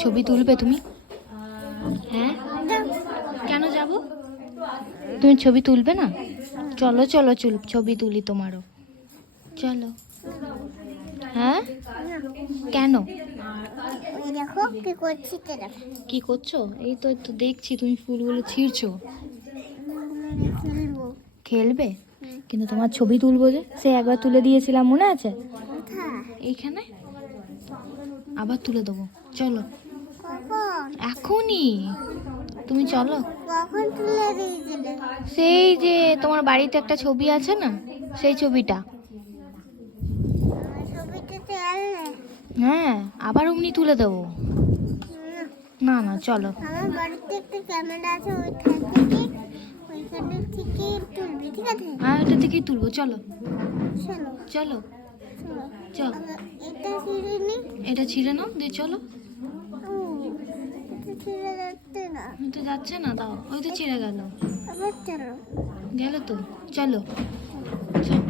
ছবি তুলবে তুমি? হ্যাঁ, কেন যাব? তুমি ছবি তুলবে না? চলো চলো ছবি তুলি তোমারও, চলো। হ্যাঁ, কেন? দেখো কি করছি, কি করছো? এই তো একটু দেখছি তুমি ফুলগুলো ছিঁড়ছো। খেলবো। খেলবে? কিন্তু তোমার ছবি তুলবো যে, সে একবার তুলে দিয়েছিলাম, মনে আছে? কোথায়? এইখানে আবার তুলে দেবো, চলো। কখন? এখনই, তুমি চলো। কখন তুলে দিয়েছিলে? সেই যে তোমার বাড়িতে একটা ছবি আছে না, সেই ছবিটা। ছবিটা তেলে? হ্যাঁ, আবার অমনি তুলে দেবো। না না, চলো। আমার বাড়িতে একটা ক্যামেরা আছে, ওইখানে থেকে তুলবি, ঠিক আছে? হ্যাঁ, এটা থেকেই তুলবো, চলো চলো চলো। চলো। চল, এটা ছিঁড়ে নি। এটা ছিঁড়ে নাও দিয়ে চলো। এটা ছিঁড়ে যাচ্ছে না। তো যাচ্ছে না, দাও। ওই তো ছিঁড়ে গেল। আবার চলো। গেল তো, চলো চল।